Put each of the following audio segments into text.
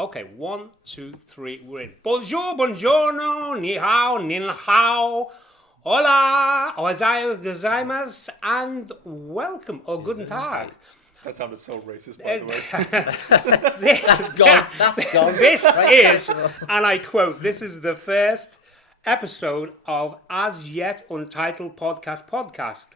Okay, 1, 2, 3, we're in. Bonjour, buongiorno, ni hao, nin hao, hola, ohazayo gozaimasu, and welcome, or guten tag. That sounded so racist, by the way. That's gone. This is, and I quote, this is the first episode of As Yet Untitled Podcast.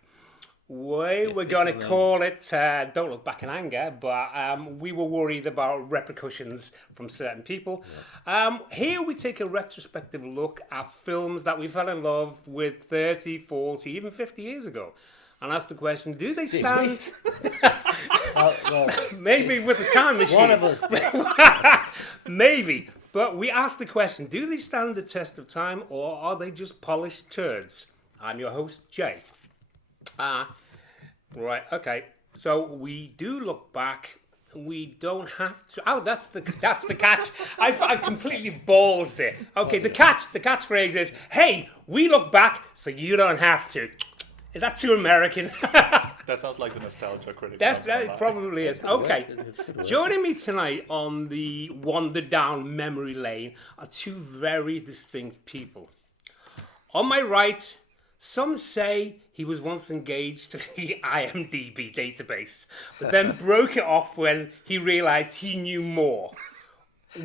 We were going to call it Don't Look Back in Anger, but we were worried about repercussions from certain people. Yeah. Here we take a retrospective look at films that we fell in love with 30, 40, even 50 years ago. And ask the question, do they stand... well, maybe with the time machine. One of us. Maybe. But we asked the question, do they stand the test of time or are they just polished turds? I'm your host, Jay. Right, okay. So we do look back. We don't have to... Oh, that's the catch. I completely ballsed it. Okay, the catchphrase is, hey, we look back so you don't have to. Is that too American? That sounds like the nostalgia critic. That probably is. Okay. Joining me tonight on the wander down memory lane are two very distinct people. On my right, some say he was once engaged to the IMDb database, but then broke it off when he realized he knew more.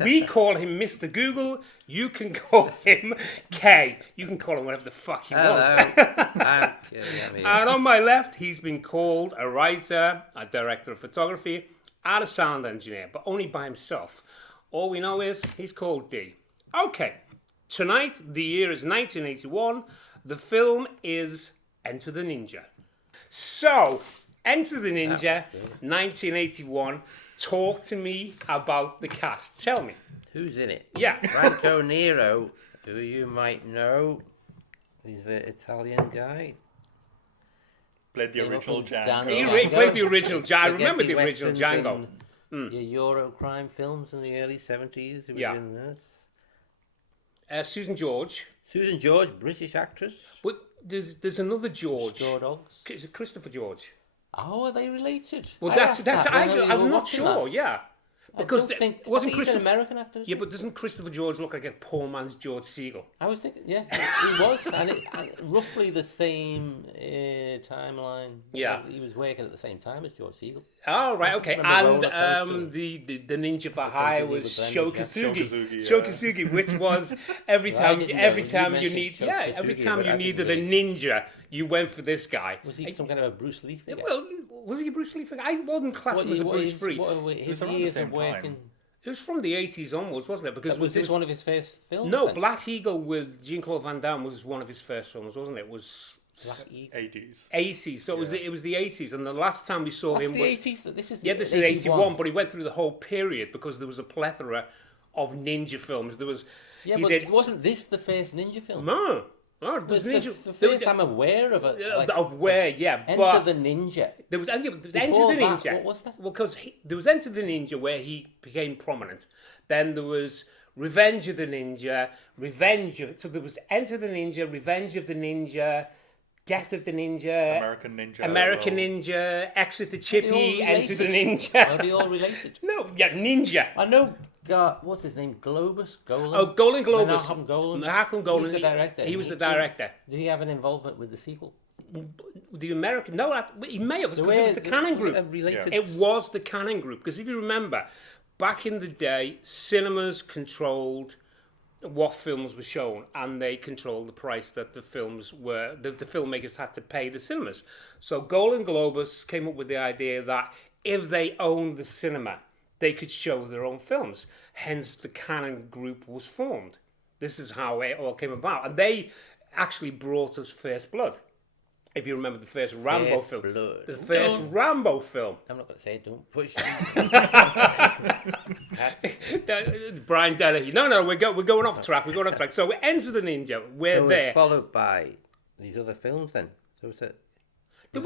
We call him Mr. Google. You can call him K. You can call him whatever the fuck you want. And on my left, he's been called a writer, a director of photography, and a sound engineer, but only by himself. All we know is he's called D. Okay, tonight, the year is 1981. The film is Enter the Ninja. So, Enter the Ninja, 1981. Talk to me about the cast. Tell me. Who's in it? Yeah. Franco Nero, who you might know. He's the Italian guy. Played the original Django. He played the original Django. I remember the original Django. Your Euro crime films in the early 70s. He was in this. Susan George. Susan George, British actress. But there's another George. Store Dogs. Is it Christopher George? Oh, are they related? Well, I'm not sure. That. Yeah, because wasn't he's an American actor? Yeah, but doesn't Christopher George look like a poor man's George Segal? I was thinking, yeah, he was, and roughly the same timeline. Yeah, he was working at the same time as George Segal. Oh right, okay, and the ninja for hire was Shokasugi, which was every time you needed a ninja. You went for this guy. Was he some kind of a Bruce Lee figure? Well, was he a Bruce Lee figure? I wouldn't class him as a Bruce Lee. His years of working... It was from the 80s onwards, wasn't it? Because was this one of his first films? No, then? Black Eagle with Jean-Claude Van Damme was one of his first films, wasn't it? It was... Black Eagle. 80s. So it was the 80s, and the last time we saw him was... This is this is 81, but he went through the whole period because there was a plethora of ninja films. There was... Yeah, wasn't this the first ninja film? No. Oh, the first I'm aware of it. Enter the Ninja. There was Enter the Ninja. What was that? Well, because there was Enter the Ninja where he became prominent. Then there was Revenge of the Ninja, so there was Enter the Ninja, Revenge of the Ninja, Death of the Ninja, American Ninja, Exit the Chippy, Enter the Ninja. Are they all related? No, yeah, Ninja. I know. What's his name? Golan? Oh, Golan Globus. Menachem Golan. He was the director. He was the director. Did he have an involvement with the sequel? The American... No, he may have, because it was the Cannon Group. It was the Cannon Group, because if you remember, back in the day, cinemas controlled what films were shown, and they controlled the price that the films were... The filmmakers had to pay the cinemas. So Golan Globus came up with the idea that if they owned the cinema, they could show their own films. Hence, the Cannon Group was formed. This is how it all came about. And they actually brought us First Blood. If you remember the first Rambo film. The first Rambo film. I'm not going to say it, don't push it. Brian Dennehy. No, we're going off track. So we Enter the Ninja. We're there. It was followed by these other films then. So it's a... It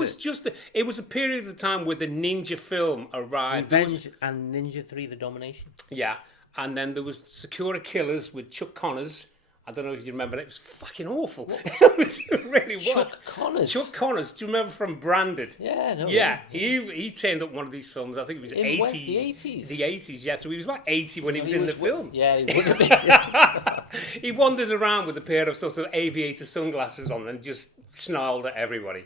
was a period of time where the ninja film arrived. Revenge and Ninja 3: The Domination. Yeah, and then there was Sakura Killers with Chuck Connors I don't know if you remember, it was fucking awful. It really was. Chuck Connors, do you remember from Branded? Yeah, no. Yeah, he turned up one of these films, I think it was 80. What, the 80s? The 80s, yeah. So he was about 80 when he was in the film. Yeah, he would have been. He wandered around with a pair of sort of aviator sunglasses on and just snarled at everybody.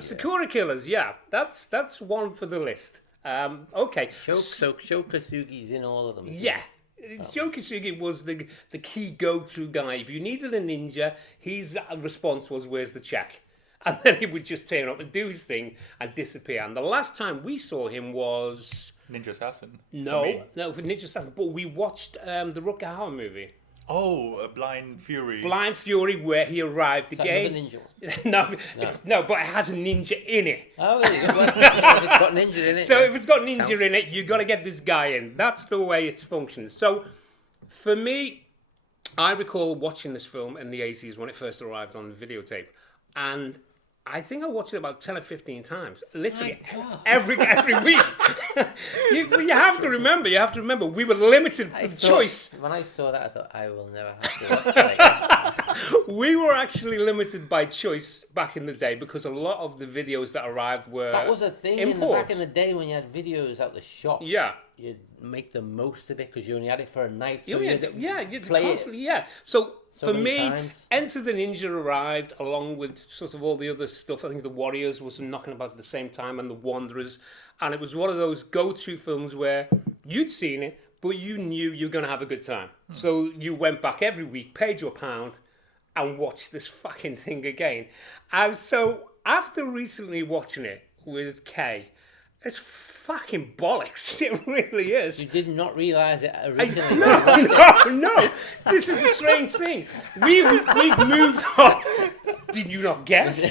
Sakura Killers, yeah, that's one for the list. Okay. So Shokasugi's in all of them. Yeah. Shokasugi was the key go-to guy. If you needed a ninja, his response was, "Where's the check?" And then he would just turn up and do his thing and disappear. And the last time we saw him was... Ninja Assassin. No, for Ninja Assassin. But we watched the Rutger Hauer movie. Oh, Blind Fury. Blind Fury, where he arrived again. Ninja? No, but it has a ninja in it. Oh, there you go. Well, yeah, if it's got ninja in it. So if it's got ninja in it, you've got to get this guy in. That's the way it's functioned. So for me, I recall watching this film in the 80s when it first arrived on videotape. And I think I watched it about 10 or 15 times. Literally every week. you have to remember, we were limited for choice. When I saw that, I thought, I will never have to watch that again. We were actually limited by choice back in the day because a lot of the videos that arrived were That was a thing back in the day when you had videos out the shop. Yeah. You'd make the most of it because you only had it for a night. So you'd play constantly, it. yeah. So for me, times. Enter the Ninja arrived along with sort of all the other stuff. I think the Warriors was knocking about at the same time and the Wanderers. And it was one of those go-to films where you'd seen it, but you knew you were going to have a good time. So you went back every week, paid your £1, and watched this fucking thing again. And so after recently watching it with Kay, it's fucking bollocks. It really is. You did not realise it originally. No. This is the strange thing. We've moved on. Did you not guess?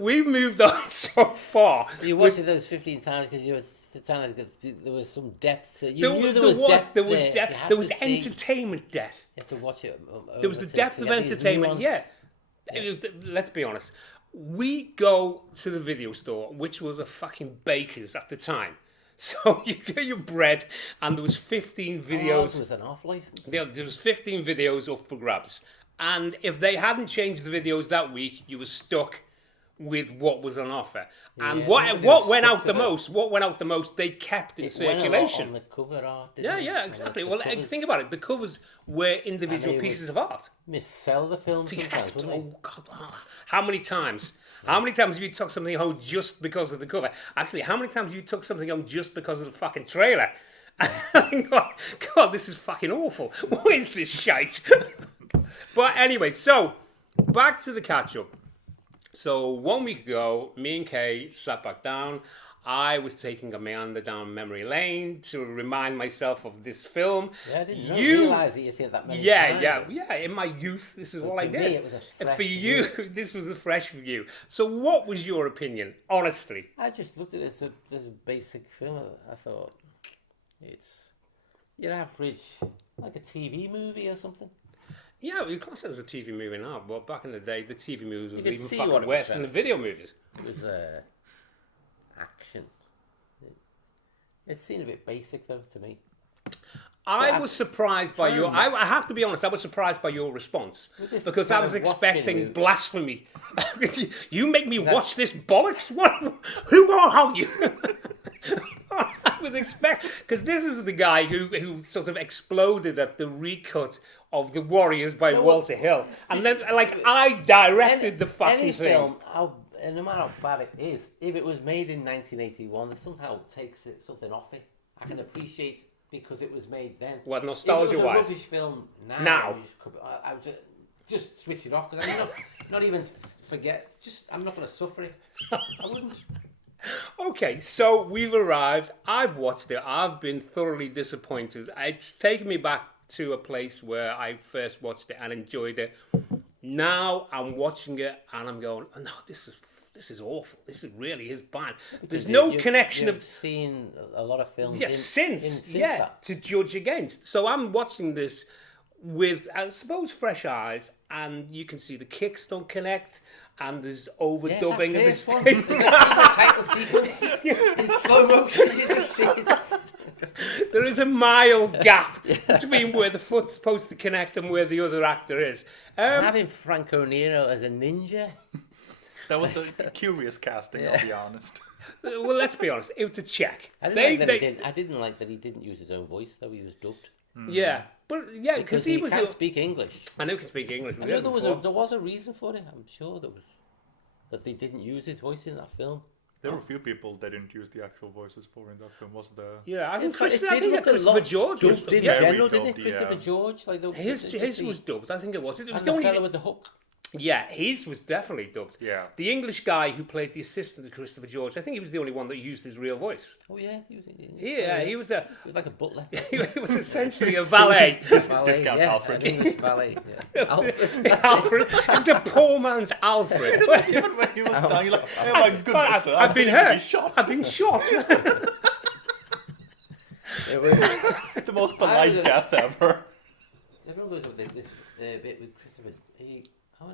We've moved on so far. You watched it those 15 times because you were sounded like there was some depth to it. You knew there was depth. There was depth. There was entertainment depth. You have to watch it. There was the depth of entertainment. Yeah. Let's be honest. We go to the video store, which was a fucking baker's at the time. So you get your bread, and there was 15 videos. It was an off license. There was 15 videos up for grabs. And if they hadn't changed the videos that week, you were stuck with what was on offer. And what went out the most, they kept in circulation. On the cover art. Yeah, exactly. Well, think about it. The covers were individual pieces of art. Missell the film sometimes, wouldn't oh God! How many times? How many times have you took something home just because of the cover? Actually, how many times have you took something home just because of the fucking trailer? God, this is fucking awful. What is this shite? But anyway, so back to the catch-up. So 1 week ago, me and Kay sat back down. I was taking a meander down memory lane to remind myself of this film. Yeah, I didn't realise that you said that many times. Yeah. In my youth, this is all I did. Me, it was a fresh for you, this was a fresh view. So what was your opinion, honestly? I just looked at it as a basic film. I thought it's your average, like a TV movie or something. Yeah, you class it as a TV movie now, but back in the day, the TV movies were even see fucking worse than the video movies. It was action. It seemed a bit basic, though, to me. I was surprised by your... I have to be honest, I was surprised by your response. Because I was expecting blasphemy. You make me watch this bollocks? What? Who are you? I was expecting... Because this is the guy who sort of exploded at the recut of The Warriors by Walter Hill. And then, I directed the fucking thing. Film, no matter how bad it is, if it was made in 1981, it somehow takes something off it. I can appreciate because it was made then. Well, nostalgia-wise. If it was a rubbish film now. I would just switch it off because I'm not even forget. I'm not going to suffer it. I wouldn't. Okay, so we've arrived. I've watched it. I've been thoroughly disappointed. It's taken me back to a place where I first watched it and enjoyed it. Now I'm watching it and I'm going, oh, no, this is awful. This really is bad. There's no connection You've seen a lot of films. Since that. To judge against. So I'm watching this with, I suppose, fresh eyes, and you can see the kicks don't connect, and there's overdubbing. The title sequence in slow motion. You just see it. There is a mile gap between where the foot's supposed to connect and where the other actor is. Having Franco Nero as a ninja. That was a curious casting, I'll be honest. Well, let's be honest. It was a check. I didn't like that he didn't use his own voice, though. He was dubbed. Yeah, but yeah, Because he was. can't speak English. I know he can speak English. I know there was a reason for it. I'm sure that they didn't use his voice in that film. There were a few people they didn't use the actual voices for in that film, wasn't there? Yeah, I think It Christopher did look a Christopher lot George was dubbed in dubbed. Yeah. general, didn't it? dubbed, Christopher yeah. George, like His was dubbed. I think it was. It was and the the only. fellow with the hook. Yeah, his was definitely dubbed. Yeah. The English guy who played the assistant to Christopher George, I think he was the only one that used his real voice. Oh yeah, he was. Yeah, he was He was like a butler. he was essentially a valet. Valet, Discount yeah, Alfred. an English valet. Yeah. Alfred. Alfred. He was a poor man's Alfred. Even when he was dying, like, oh my goodness, sir, I've been going to hurt. be shot. I've been shot. It was, The most polite death ever. everyone goes over this bit with Christopher.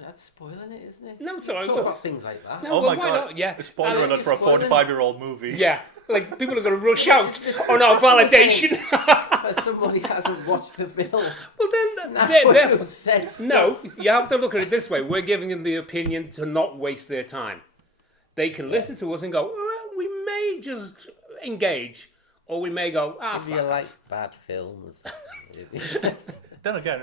That's spoiling it, isn't it? No, it's all right. Talk So- about things like that. No. Oh well, my why god. not? Yeah. A spoiler And alert for a spoiling- 45-year-old movie. Yeah, like people are going to rush out on our validation. If somebody hasn't watched the film, Well, then, that's they're- what they're- you said. no, you have to look at it this way. We're giving them the opinion to not waste their time. They can listen to us and go, well, we may just engage, or we may go, If you fuck like off. bad films, Then again,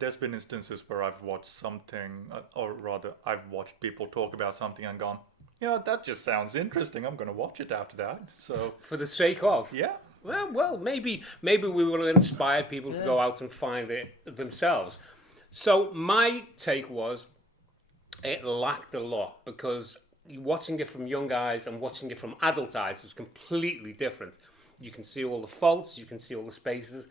there's been instances where I've watched something, or rather, I've watched people talk about something and gone, that just sounds interesting. I'm going to watch it after that. So, For the sake of. yeah. Well, maybe we will inspire people to go out and find it themselves. So my take was, it lacked a lot because watching it from young eyes and watching it from adult eyes is completely different. You can see all the faults, you can see all the spaces.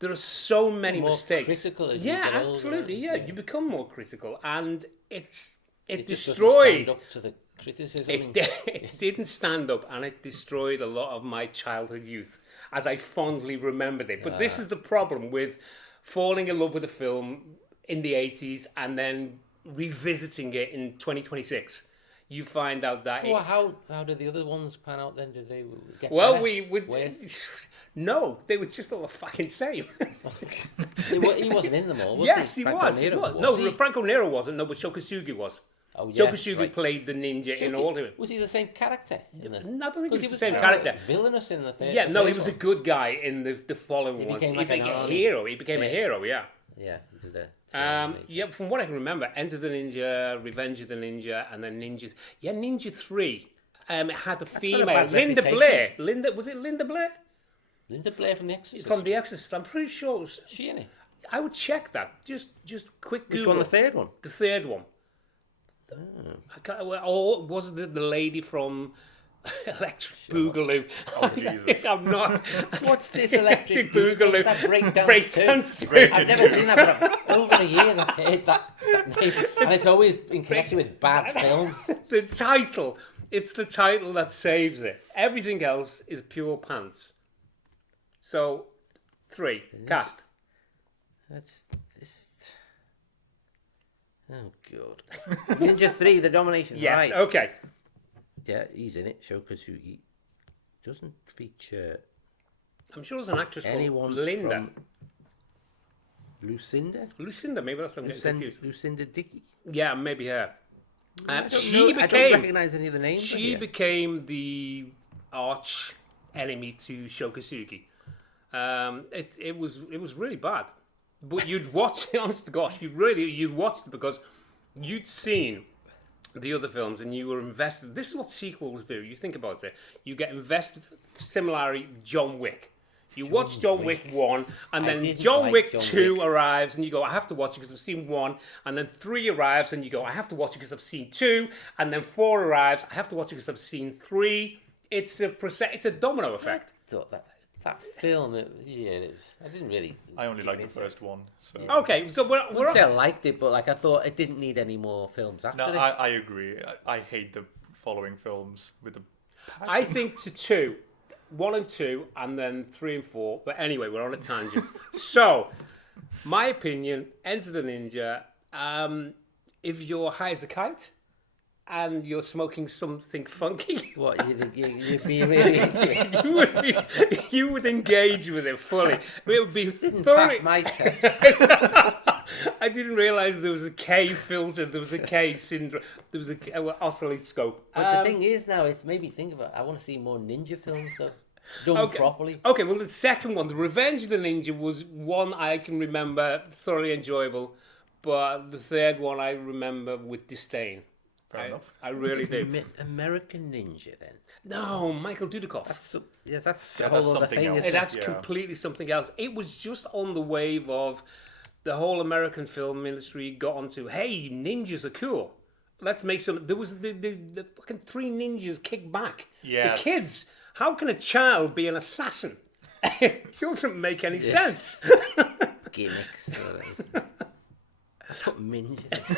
There are so many More mistakes. critical as you Yeah, get older, absolutely. Yeah, yeah. you become more critical, and it just doesn't destroyed. stand up to the criticism. It didn't stand up, and it destroyed a lot of my childhood youth, as I fondly remembered it. But this is the problem with falling in love with a film in the 80s and then revisiting it in 2026. You find out that Well, how did the other ones pan out then? Did they get well, better? we would Worse? no, they were just all the fucking same. He wasn't in them all, was Yes, he? he Franco was. Nero, No, he? Franco Nero wasn't. No, but Shokasugi was. Oh, yeah, Shokasugi right. played the ninja in all of it. Was he the same character? In the... No, I don't think he was the was same kind of character. Villainous in the third. Yeah, the no, he first was a one. good guy in the following ones. became He like an became a army. hero. He became a Yeah. hero. Yeah. Yeah, he did that. Yeah, from what I can remember, Enter the Ninja, Revenge of the Ninja, and then Ninja. Yeah, Ninja 3. It had a female, bad Linda reputation. Blair. Was it Linda Blair Linda Blair from The Exorcist. from The Exorcist? I'm pretty sure. It was, She in it? I would check that. Just quick Which Google. one? The third one? The third one. I can't, or was it the lady from Electric Boogaloo? Oh, Jesus. I'm not. What's this Electric Boogaloo? That breakdance Breakdance too. too. I've never seen that, but over the years I've heard that name, and it's always in connection with bad films. The title. It's the title that saves it. Everything else is pure pants. So, 3. Cast. That's this. Oh god. Ninja 3, the domination. Yes, Right. okay. Yeah, he's in it. Shokasugi doesn't feature I'm sure there's an actress anyone called Linda. from Lucinda. Lucinda, maybe that's what I'm getting confused. Lucinda Dickey. Yeah, maybe her. I don't She know- I don't became recognise any of the names. she became the arch enemy to Shokasugi. It was really bad. But you'd watch it, honest to gosh, you'd watched it because you'd seen the other films and you were invested. This is what sequels do. You think about it. You get invested. Similarly, John Wick. You watch John Wick 1, and I then didn't John like Wick John 2 Wick. arrives, and you go, I have to watch it because I've seen 1, and then 3 arrives, and you go, I have to watch it because I've seen 2, and then 4 arrives, I have to watch it because I've seen 3. It's a domino effect. thought that film. I didn't really. I only get like the into first one. So. Okay, so we're I wouldn't say I liked it, but like I thought it didn't need any more films after No, it. I agree. I hate the following films with the passion. I think to 2, 1 and 2, and then 3 and 4. But anyway, we're on a tangent. So, my opinion, Enter the Ninja. If you're high as a kite, and you're smoking something funky, What, you'd be really into it? you would engage with it fully. It would be Didn't thoroughly. pass my test. I didn't realise there was a K filter, there was a K syndrome, there was a oscilloscope. But the thing is now, it's made me think about, I want to see more ninja films, though. Done properly. Okay, well, the second one, The Revenge of the Ninja, was one I can remember thoroughly enjoyable, but the third one I remember with disdain. Fair enough. I really do. American Ninja, then. No, Michael Dudikoff. That's a that's whole other something thing. else. Isn't it? That's Yeah. completely something else. It was just on the wave of the whole American film industry got onto, hey, ninjas are cool. Let's make some. There was the fucking three ninjas kick back. Yes. The kids. How can a child be an assassin? It doesn't make any sense. Gimmicks. That's what ninja is.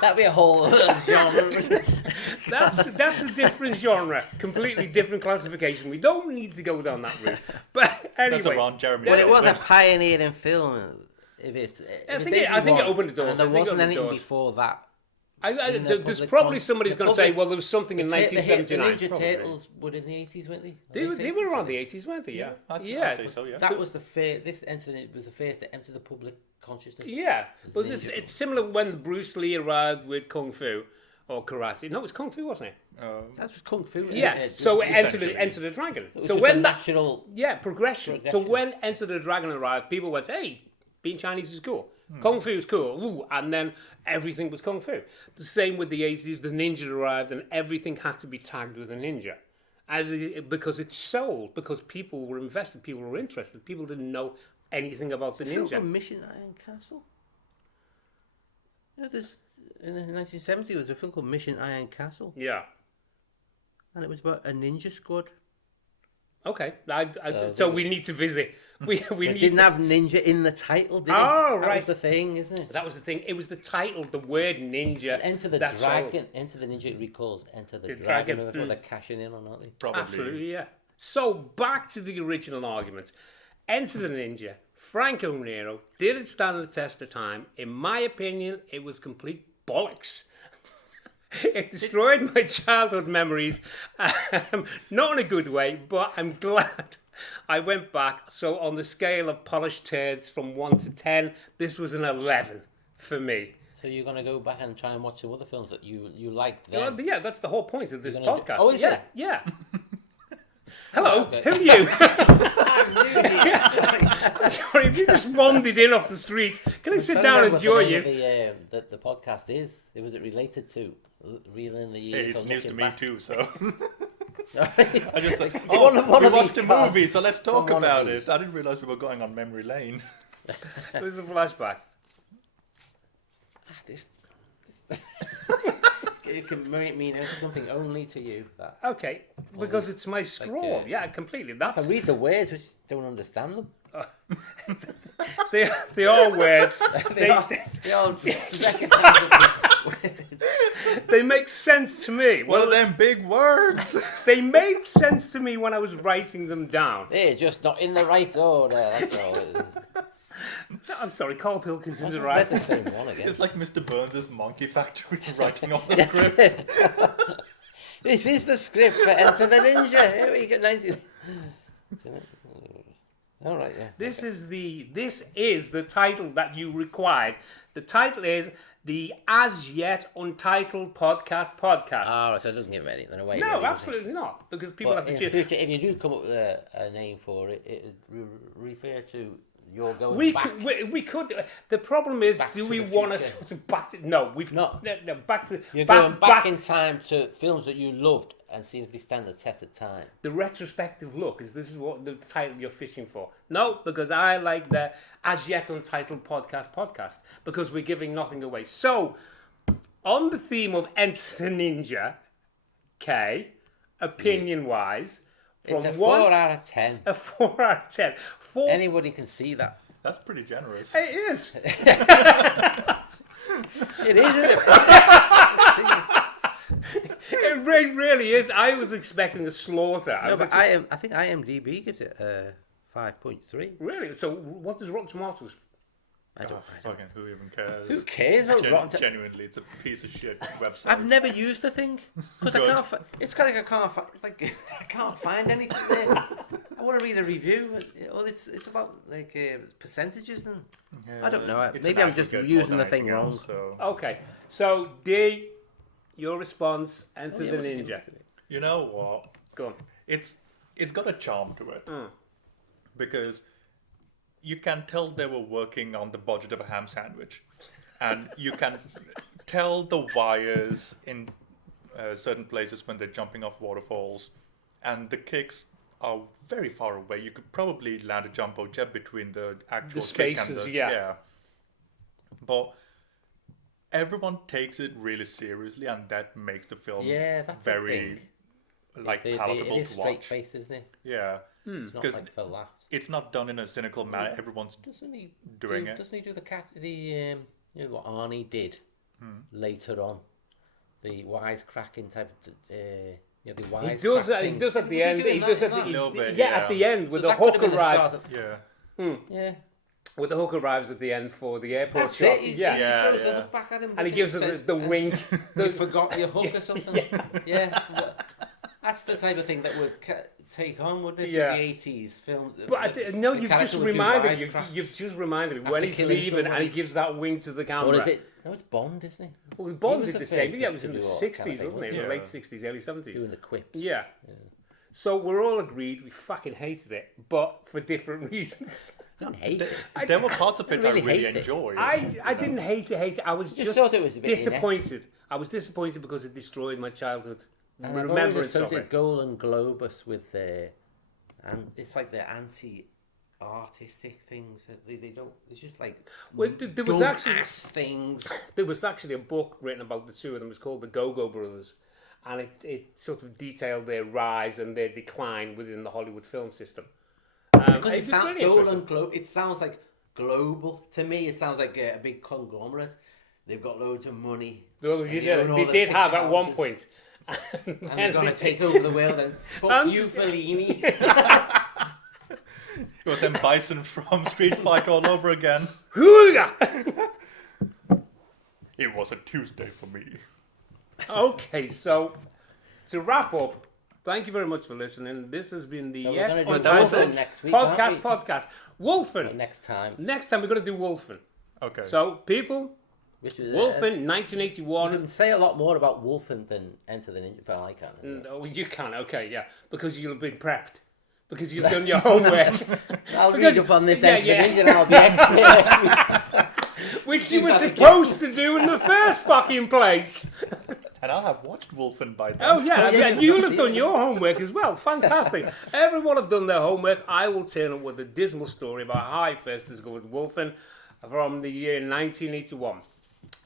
That'd be a whole genre. That's a different genre, completely different classification. We don't need to go down that route. But anyway, That's around Jeremy. But it was a pioneering film. I think it opened the doors. And there I think it wasn't opened the anything doors. before that. There's probably somebody's going to say, well, there was something in The 1979. Ninja Probably. Turtles were in the 80s, weren't they? They were around the 80s, weren't they? Yeah. I'd say so, yeah. That was the first. This was the first to enter the public consciousness. Yeah, but Ninja it's similar when Bruce Lee arrived with Kung Fu or karate. No, it was Kung Fu, wasn't it? That was Kung Fu. Yeah. So Enter the Dragon. So when that natural. progression. So when Enter the Dragon arrived, people went, "Hey, being Chinese is cool. Kung Fu is cool." Ooh, and then everything was Kung Fu. The same with the 80s. The ninja arrived, and everything had to be tagged with a ninja. And because it's sold, because people were invested, people were interested, people didn't know anything about the Film ninja. called Mission Iron Castle. Yeah, in the 1970s, there was a film called Mission Iron Castle, Yeah. and it was about a ninja squad. Okay. So we need to visit. We It need. didn't have ninja in the title, did it? Oh, That right. was the thing, isn't it? That was the thing. It was the title, the word ninja. Enter the that Dragon. sold. Enter the Ninja recalls Enter the The Dragon. Dragon. That's what they're cashing in on, aren't they? Probably. Absolutely, yeah. So back to the original argument. Enter the Ninja. Franco Nero didn't stand the test of time. In my opinion, it was complete bollocks. It destroyed my childhood memories. Not in a good way, but I'm glad I went back. So on the scale of polished turds from 1 to 10, this was an 11 for me. So you're going to go back and try and watch some other films that you liked then? Well, yeah, that's the whole point of this You're gonna podcast. Oh, is yeah, it? Yeah. Hello, Okay. who are you? Sorry, you just wandered in off the street. Can I sit down and enjoy you? The podcast is. Was it related to reeling the years? It's or news to looking me back? too, so I I just like, It's one of we these watched a cards. movie, so let's talk From one of about these. it. I didn't realize we were going on memory lane. It was a flashback. This it can mean something only to you. That Okay, because it's my scroll. Yeah, completely. I That's read the words, which don't understand them. they are words. They all recognizable. They make sense to me. What are them big words? They made sense to me when I was writing them down. They're just not in the right order. That's all. It is. So, I'm sorry, Carl Pilkington's Read right. the same one again. It's like Mr. Burns' Monkey Factory writing all the scripts. This is the script for Enter the Ninja. Here we go. 19. All right, yeah. This is the title that you required. The title is the As Yet Untitled Podcast. Oh, so it doesn't give anything away. No, really, does it? absolutely not, because people But have in to future, if you do come up with a name for it, it would refer to your going We back. we could. The problem is, Back do to we the want to future. sort of back to? No, we've Not. No, back to. You're going back in time to films that you loved and see if they stand the test of time. The retrospective look is this is what the title you're fishing for. No, because I like the As Yet Untitled Podcast because we're giving nothing away. So, on the theme of Enter the Ninja, opinion wise, It's a from 4 one out of 10. a 4 out of 10. 4. Anybody can see that. That's pretty generous. It is. It is, isn't it? It really is. I was expecting a slaughter. No, but I think IMDb gives it 5.3. Really? So what does Rotten Tomatoes? I don't. Fucking who even cares? Who cares about Rotten? Genuinely, it's a piece of shit website. I've never used the thing because I Good. can't. It's kind of like I can't. It's like I can't find anything there. I want to read a review. Well, it's about like percentages and I don't know. It's Maybe an I'm just aggregate using more the than thing anything wrong. else, so. Okay, so D, your response, Enter the Ninja. You know what? Go on. It's got a charm to it because you can tell they were working on the budget of a ham sandwich, and you can tell the wires in certain places when they're jumping off waterfalls, and the kicks are very far away. You could probably land a jumbo jet between the actual kick and spaces, the, yeah. But everyone takes it really seriously, and that makes the film Yeah, that's a very thing. like It palatable is to straight watch. face, isn't it? Yeah, It's not 'Cause like for laughs. it's not done in a cynical manner. Everyone's Doesn't he doing do, it. Doesn't he do you know what Arnie did later on? The wisecracking type of the He wisecrack does that. He things. does at the Was end. doing He that does in at that? the Little bit, yeah, yeah. at the end when So the that could hook have been the arrives. start of- yeah. Yeah. When the hook arrives at the end for the airport That's shot. it. He Yeah. throws the yeah. hook back at him. And he doesn't gives us Says, the wink. You forgot your hook or something. Yeah. That's the type of thing that would take on, wouldn't it? Yeah. In the 80s films. But no, The you've character just would do reminded me. wisecracks. You've just reminded me After when he's killing leaving and someone. he gives that wink to the camera. Or is it? No, it's Bond, isn't it? Well, Bond He was did the the same. first Yeah, it was to in the do all that kind of 60s, thing, wasn't it? wasn't The he? late 60s, early 70s. Doing the quips. Yeah. So we're all agreed we fucking hated it, but for different reasons. I don't hate it. There were parts of it really I really hate it. enjoyed. I didn't hate it. I was just just thought it was a bit disappointed. I was disappointed because it destroyed my childhood And I've always remembrance of associated it. Golden Globus with and it's like the anti-artistic things that they don't. It's just like Well, there was dumb actually ass things. there was actually a book written about the two of them. It was called The Go-Go Brothers, and it sort of detailed their rise and their decline within the Hollywood film system. Because It it was sounds really interesting. It sounds like global to me. It sounds like a big conglomerate. They've got loads of money. Well, and they they own all did, the they did have picture at one houses, point. and they're going to take over the world. And fuck you, Fellini. It was M. Bison from Street Fighter all over again. It was a Tuesday for me. Okay, so to wrap up, thank you very much for listening. This has been the So we're Yet gonna do Untitled Wolfen next week, aren't podcast. Wolfen. Next time, Next time we're going to do Wolfen. Okay. So, people, which is Wolfen, You 1981. can say a lot more about Wolfen than Enter the Ninja. But I can't. No, you can, okay, yeah. Because you'll have been prepped. Because you've done your homework. I'll Because- read up on this yeah, Enter yeah. the Ninja and I'll be expert next week. Which you were supposed to do in the first fucking place. And I'll have watched Wolfen by then. Oh, yeah, Oh, yeah, and you'll yeah. have done your homework as well. Fantastic. Everyone have done their homework. I will turn up with a dismal story about how I first discovered Wolfen from the year 1981.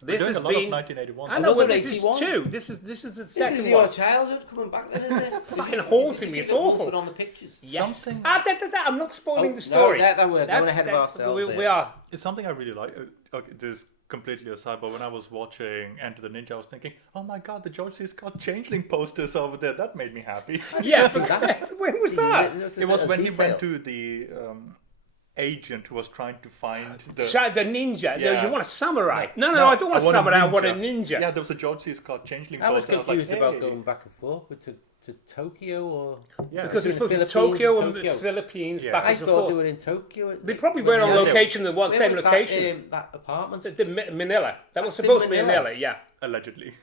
This Doing has a lot been... of 1981. I know, but Another this is 81. two. This is the This second is your one. childhood coming back then, isn't it? fucking haunting me, it's awful. On the pictures. Yes. Something- I'm not spoiling Oh, the story. no, that we're going That's- ahead of ourselves We here. are. It's something I really like. Okay, this is completely aside, but when I was watching Enter the Ninja, I was thinking, oh my god, the George C. Scott Changeling posters over there. That made me happy. Yeah, see that. when was that? It was when he went to the agent who was trying to find the... The ninja. No, Yeah. you want a samurai. No, I don't want a samurai. I want a ninja. Yeah, there was a George C. Scott Changeling I was poster. confused like, about hey. going back and forth to Tokyo or. Yeah, Because it's in the supposed to be Philippines Tokyo and and Tokyo. Philippines Yeah. back I and thought forth. they were in Tokyo. They probably were on Yeah, they- location, the Where same was location. That apartment. The Manila. That was That's in supposed to be Manila. Manila, yeah. allegedly.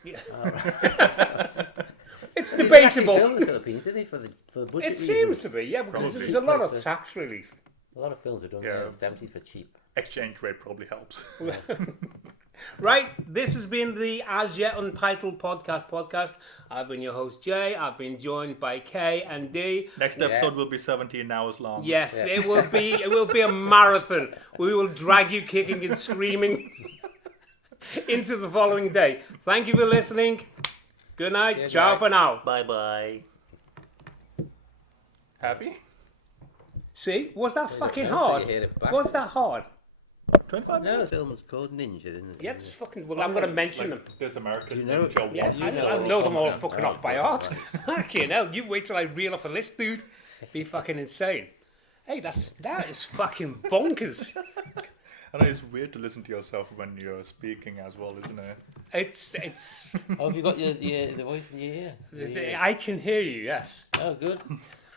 It's They didn't actually debatable. film in the Philippines, did they? For the budget It seems reasons? to be, yeah, because Probably. there's a lot of Places. tax relief. A lot of films are done Yeah. there in the 70s for cheap. Exchange rate probably helps. Right, this has been the As Yet Untitled podcast. I've been your host, Jay. I've been joined by Kay and D. Next episode will be 17 hours long. Yes, Yeah. it will be a marathon. We will drag you kicking and screaming into the following day. Thank you for listening. Good night. Good Ciao night. for now. Bye-bye. Happy? See, was that fucking until hard? you hear it back. Was that hard? 25 No, minutes? the film's called Ninja, isn't it? Yeah, it's fucking. Well, I'm going to mention them. This American You know- Ninja Yeah, one. You I know know them all something. fucking Oh, off by God, heart. Fucking hell, you wait till I reel off a list, dude. Be fucking insane. Hey, that is fucking bonkers. And it's weird to listen to yourself when you're speaking as well, isn't it? It's. Oh, have you got the voice in your ear? I can hear you. Yes. Oh, good.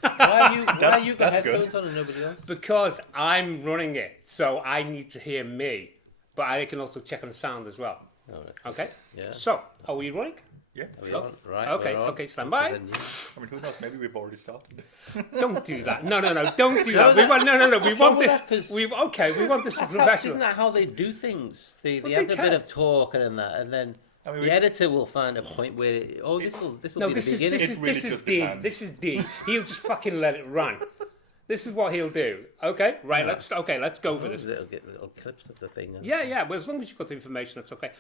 Why you got that's good. headphones on and nobody else? Because I'm running it, so I need to hear me, but I can also check on the sound as well. All right. Okay. Yeah. So, are we running? Yeah. Are we on? Right. Okay. we're on. Okay. Stand by. So then, I mean, who knows? Maybe we've already started. Don't do that. No. Don't do that. We want no. We want with this. that? 'Cause We want this That's how, professional. isn't that how they do things? They Well, have they a bit can. of talk and that, and then I mean, the we- editor will find a point where this will No, be this the is beginning. It really this is just D. depends. This is D. He'll just fucking let it run. This is what he'll do. Okay. Right. Let's go for this. Little clips of the thing. Yeah. Well, as long as you've got the information, that's okay.